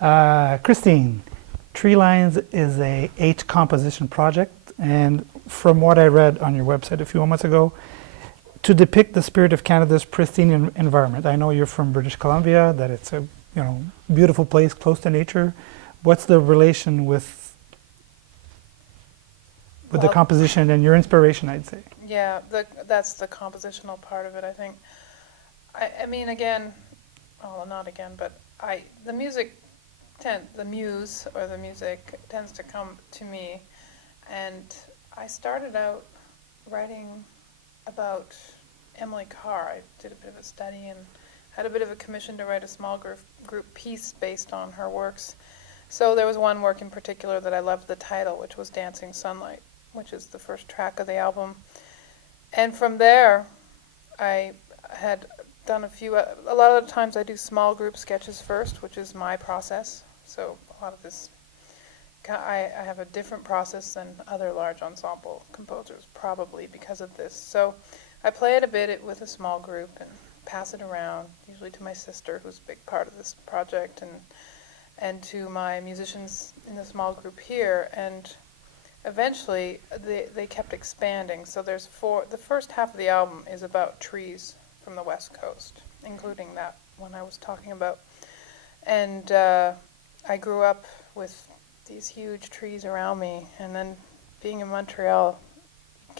Christine, Tree Lines is a 8 composition project, and from what I read on your website a few moments ago, to depict the spirit of Canada's pristine environment. I know you're from British Columbia, that it's a beautiful place close to nature. What's the relation with the composition and your inspiration, I'd say? Yeah, that's the compositional part of it, I think. I mean, again, well, not again, but the music tends to come to me, and I started out writing about Emily Carr. I did a bit of a study and had a bit of a commission to write a small group piece based on her works. So there was one work in particular that I loved the title, which was Dancing Sunlight, which is the first track of the album. And from there, I had done a lot of the times I do small group sketches first, which is my process. So a lot of this, I have a different process than other large ensemble composers, probably because of this. So I play it a bit with a small group and pass it around, usually to my sister, who's a big part of this project, and to my musicians in the small group here. And eventually they kept expanding. So the first half of the album is about trees from the West Coast, including that one I was talking about. And I grew up with these huge trees around me, and then being in Montreal,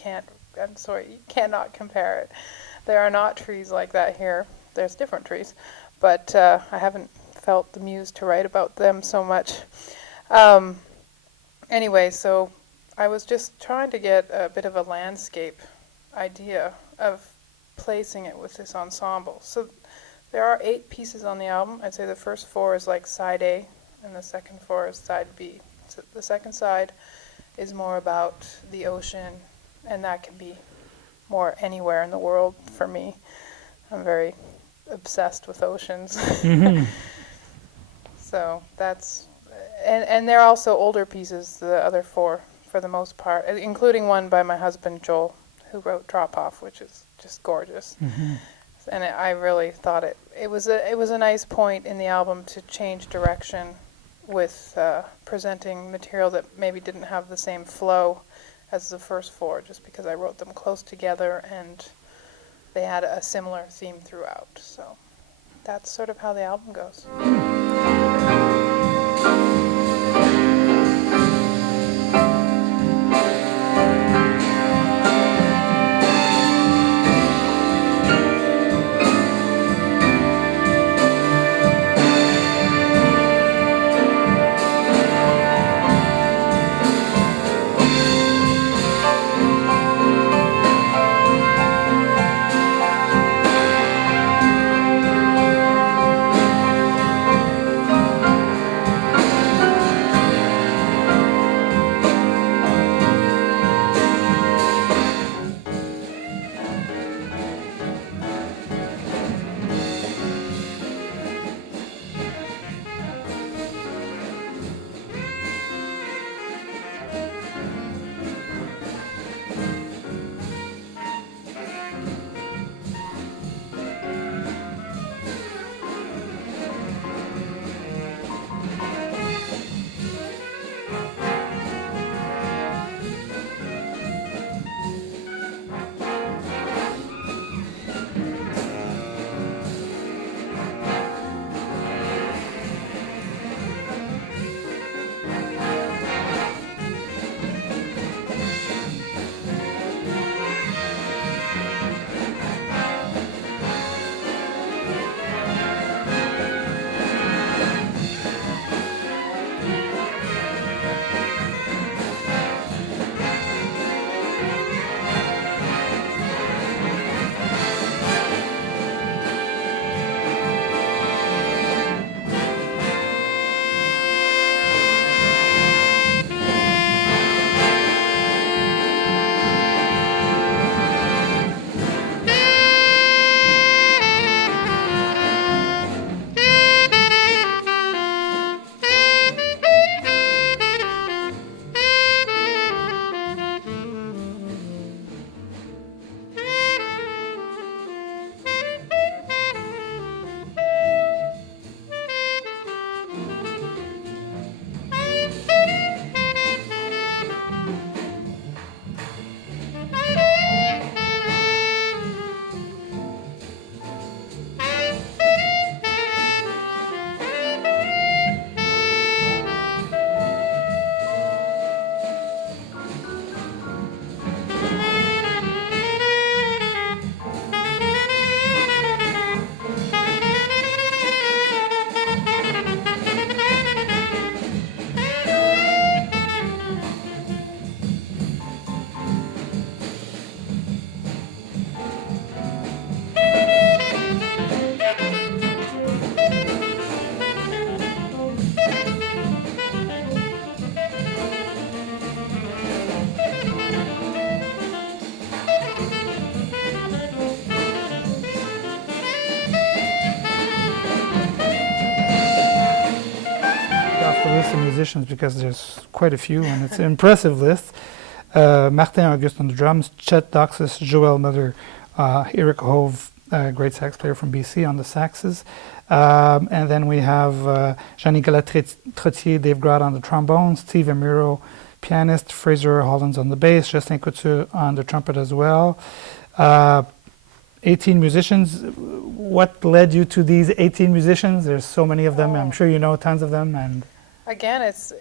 you cannot compare it. There are not trees like that here. There's different trees, but I haven't felt the muse to write about them so much. Anyway, so I was just trying to get a bit of a landscape idea of placing it with this ensemble. So there are 8 pieces on the album. I'd say the first 4 is like side A, and the second 4 is side B. So the second side is more about the ocean, and that can be more anywhere in the world for me. I'm very obsessed with oceans. Mm-hmm. So that's, and they're also older pieces, the other 4, for the most part, including one by my husband, Joel, who wrote Drop Off, which is just gorgeous. Mm-hmm. And I really thought it was a nice point in the album to change direction with presenting material that maybe didn't have the same flow as the first 4, just because I wrote them close together and they had a similar theme throughout. So that's sort of how the album goes. off the list of musicians because there's quite a few and it's an impressive list. Martin Auguste on the drums, Chet, Doxas, Joel Miller, Eric Hove, great sax player from BC on the saxes. And then we have Jean-Nicolas Trottier, Dave Grott on the trombones, Steve Amirault, pianist, Fraser Hollins on the bass, Justin Couture on the trumpet as well. 18 musicians. What led you to these 18 musicians? There's so many of them. I'm sure you know tons of them. And again, it's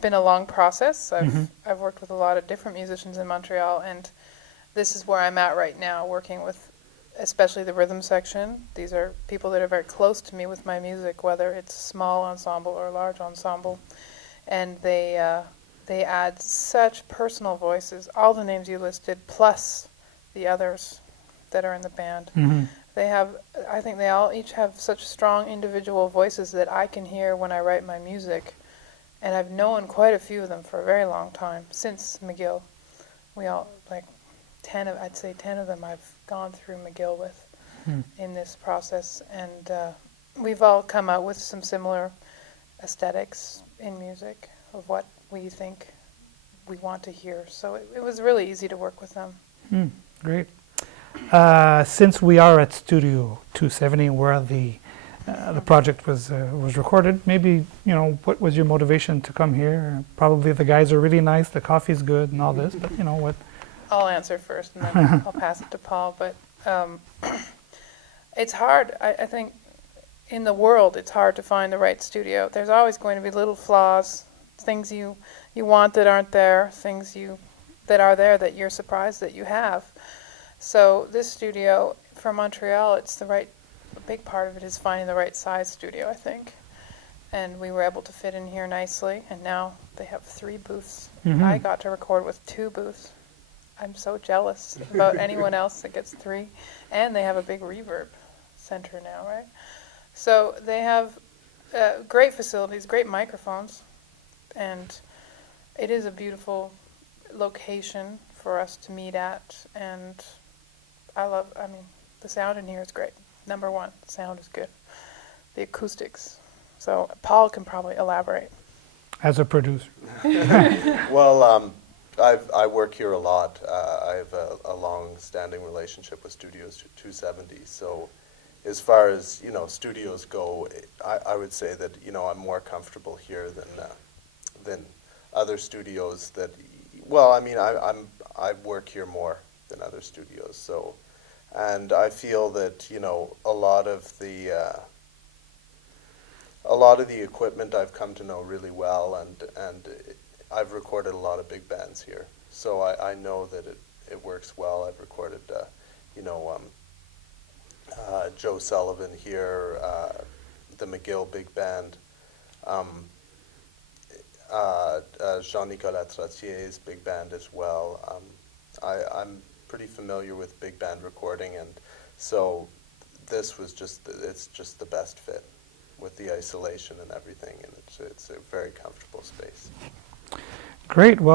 been a long process. I've worked with a lot of different musicians in Montreal, and this is where I'm at right now, working with especially the rhythm section. These are people that are very close to me with my music, whether it's small ensemble or large ensemble, and they add such personal voices. All the names you listed, plus the others that are in the band. They have, I think they all each have such strong individual voices that I can hear when I write my music. And I've known quite a few of them for a very long time, since McGill. We all, like I'd say 10 of them I've gone through McGill with in this process. And we've all come out with some similar aesthetics in music of what we think we want to hear. So it was really easy to work with them. Great. Since we are at Studio 270, where the project was recorded, maybe, what was your motivation to come here? Probably the guys are really nice, the coffee's good and all this, but what? I'll answer first and then I'll pass it to Paul. But it's hard. I think in the world it's hard to find the right studio. There's always going to be little flaws, things you want that aren't there, things that are there that you're surprised that you have. So this studio for Montreal, a big part of it is finding the right size studio, I think. And we were able to fit in here nicely, and now they have 3 booths. I got to record with 2 booths. I'm so jealous about anyone else that gets 3. And they have a big reverb center now, right? So they have great facilities, great microphones, and it is a beautiful location for us to meet at, and the sound in here is great. Number one, the sound is good. The acoustics. So Paul can probably elaborate. As a producer. Well, I work here a lot. I have a long-standing relationship with Studios 270. So as far as, studios go, I would say that, I'm more comfortable here than other studios that, I work here more than other studios. So, and I feel that, a lot of the equipment I've come to know really well, and I've recorded a lot of big bands here. So I know that it works well. I've recorded, Joe Sullivan here, the McGill Big Band, Jean-Nicolas Trottier's big band as well. I'm pretty familiar with big band recording, and so this was it's just the best fit with the isolation and everything, and it's a very comfortable space. Great. Well.